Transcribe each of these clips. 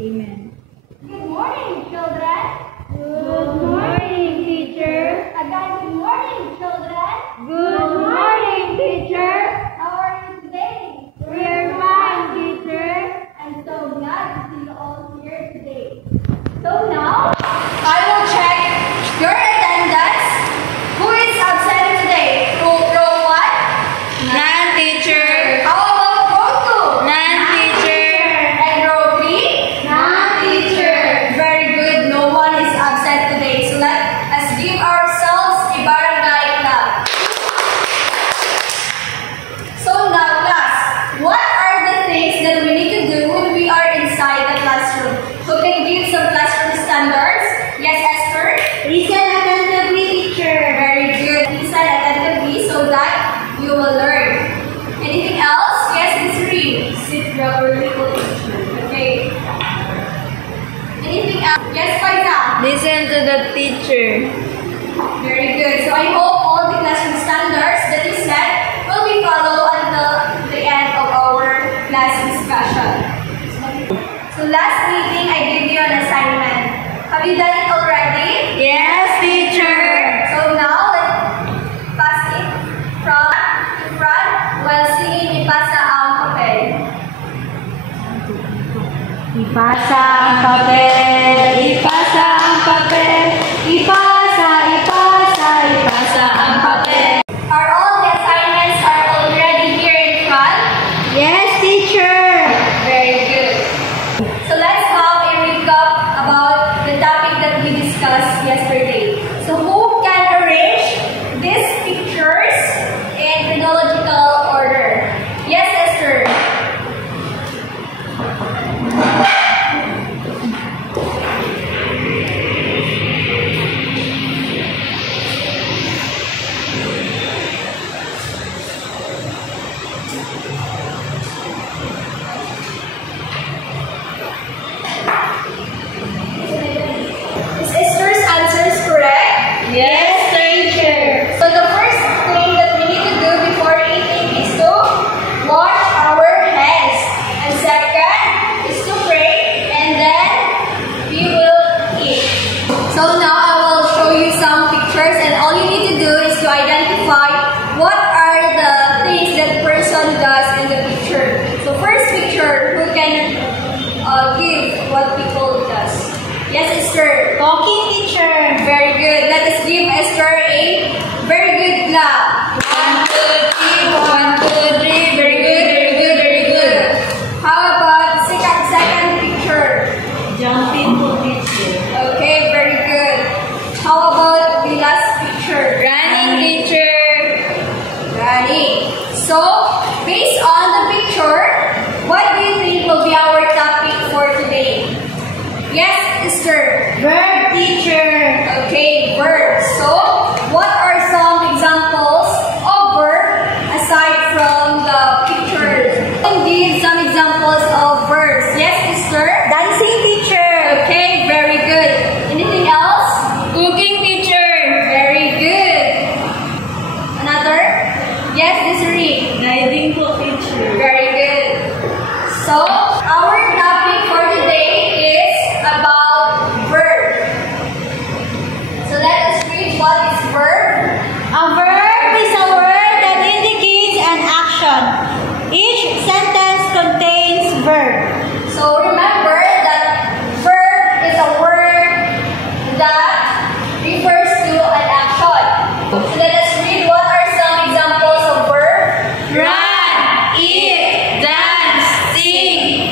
Amen. Good morning, children. Good morning, teacher. Again, good morning, children. Good morning, teacher. How are you today? We're fine, teacher. I'm so glad to see you all here today. So now, I will check your attendance. Who is absent today? Row 1? None, teacher. How about row 2? None, teacher. And row 3? None, teacher. Very good. No one is absent today. So let us give ourselves a barangay clap. So now, class, what are the things that we need to do when we are inside the classroom? Who can give some classroom standards? Yes, Esther? Listen attentively, teacher. Very good. Listen attentively so that you will learn. Anything else? Yes, Miss Reed. Sit properly, teacher. Okay. Anything else? Yes, Faisa. Listen to the teacher. Very good. So I hope all the classroom standards that you set will be followed until the end of our class discussion. So last meeting, I gave you an assignment. Have you done it already? Yes, teacher. So now, let's pass it from in front while singing Ipasa ang papel. Ipasa ang papel, ipasa ang papel, ipasa, ipasa, ipasa ang papel. Are all the assignments are already here in front? Yes, teacher. Very good. So let's have a recap about the topic that we discussed yesterday. So who can arrange these pictures in chronological order? Yes, Esther. Is Esther's answers correct? Yes, teacher. So the first thing that we need to do before eating is to wash our hands. And second is to pray, and then we will eat. So now I will show you some pictures, and all you need to do is to identify what are the things that person does in the picture. So first picture, who can give what people does? Yes, Esther. Talking, teacher. Very good. Let us give Esther a very good clap. 1, 2, 3, 1, 2, 3. Very good, very good, very good. How about second picture? Jumping to teacher. Okay, very good. How about the last picture? Running, teacher. Running. So, based on the picture, what do you think will be our topic for today? Yes, Esther. Verb, teacher. Okay, verbs. So, what are some examples of verb aside from the pictures? Can give some examples of verbs. Yes, Esther? Dancing, teacher. Okay, very good. Anything else? Cooking, teacher. Very good. Another? Yes, Desiree. Guiding to teacher. Very good. So, our topic for today is about verb. So let us read what is verb. A verb is a word that indicates an action. Each sentence contains verb. So remember that verb is a word that refers to an action. So let us read what are some examples of verb. Run, eat, dance, sing,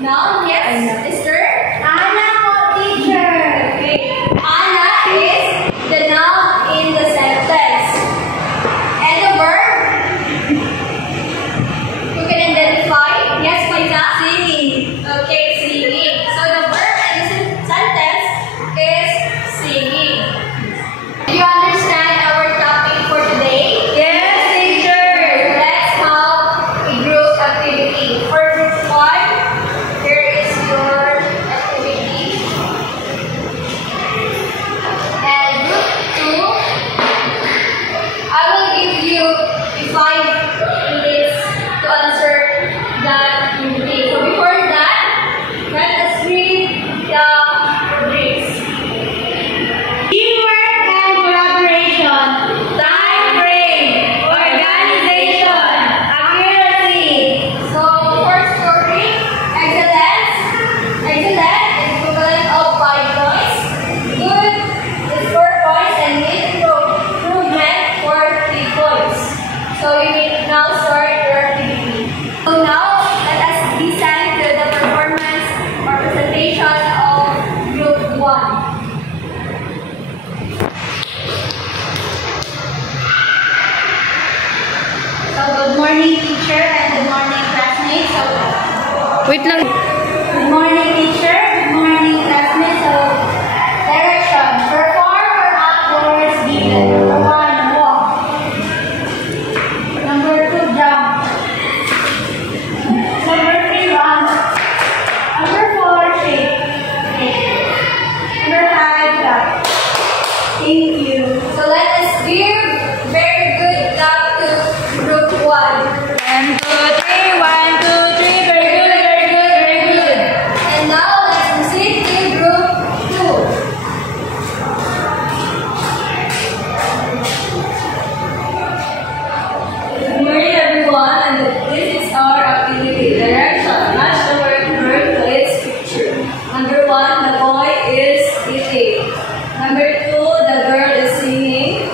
Noun, yes, Esther. Ana po, teacher. Okay. Ana is the noun in the sentence. And the verb, you can identify. Yes, Paisa? Singing. Okay, singing. So the verb in the sentence is singing. Do you understand our topic for today? Yes, teacher. Let's have a group activity. For group 1, here is your activity. And group 2, I will give you 5 minutes to answer that activity. So before that, let us read the rubrics. Teamwork and collaboration. Time frame. Organization. Accuracy. So, first story, excellence. Excellent is equivalent of 5 points. Good is 4 points and improvement for 3 points. So, you may now start your activity. So, now let us listen to the performance or presentation of Group 1. So, good morning, teacher, and good morning, classmates. So, Wait lang. good morning, teacher. Good morning, classmates. So, direction. Perform or outdoors given. Number 1, walk. Number 2, jump. Number 3, run. Number 4, shake. Number 5, clap. Thank you. So, let us give very good clap to Group 1. 1, 2, 3. 1, 2, 3. Very good, very good, very good. And now let's proceed to Group 2. Good morning, everyone. And this is our activity. Direction. Match the word to its picture. Number 1, the boy is eating. Number 2, the girl is singing.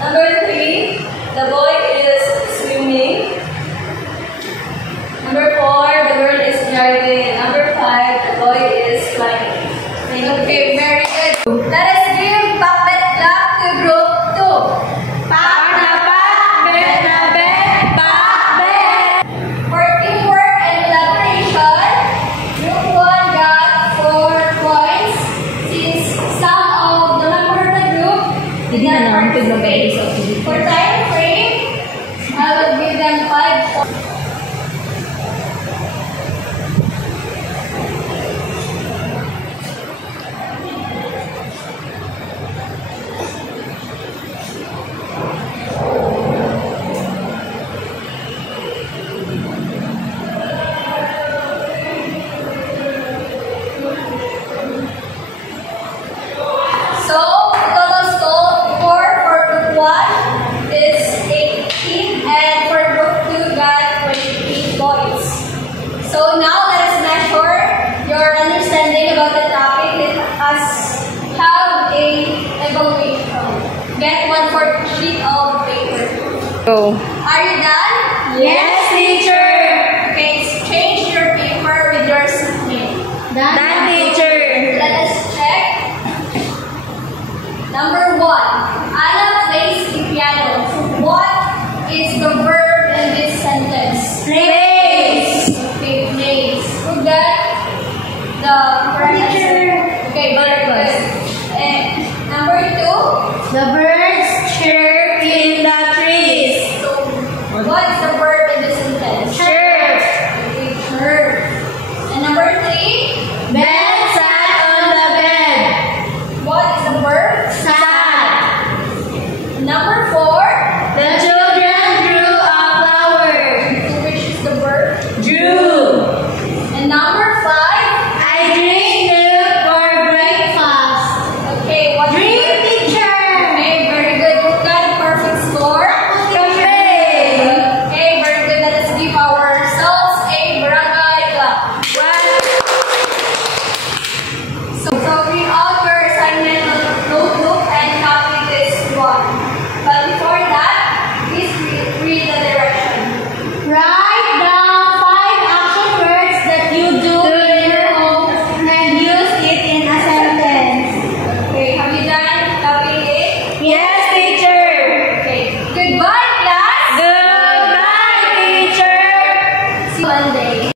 Number 3, the boy is swimming. Number 4, the girl is driving. Number 5, the boy is flying. Thank you. Okay, very good. Let us give puppet clap to Group 2. Pak na pak, bet na bet, pak bet. For teamwork and collaboration, Group 1 got 4 points since some of the members of the group did not participate. For time frame, I will give them 5 points. So, total score for Group 1 is 18 and for Group 2 got 23 points. So now let us measure your understanding about the topic. Let us have a evaluation. Get 1/4 sheet of paper. Go. Are you done? Yes, teacher. Okay, exchange your paper with your seatmate. Done, teacher. Let us check. Number 1, Anna plays the piano. So what is the verb in this sentence? Plays. Okay, plays. Who got the correct answer? Okay, very good. And number 2, The birds chirp In the trees. so what is the verb in this sentence? Chirp. Okay, chirp. And number 3, Ben sat on the bed. what is the verb? Sat. Number 4, The children drew a flower. which is the verb? Drew. And number 5, I drink milk for breakfast. okay, what is the Dream verb? teacher. Okay, very day.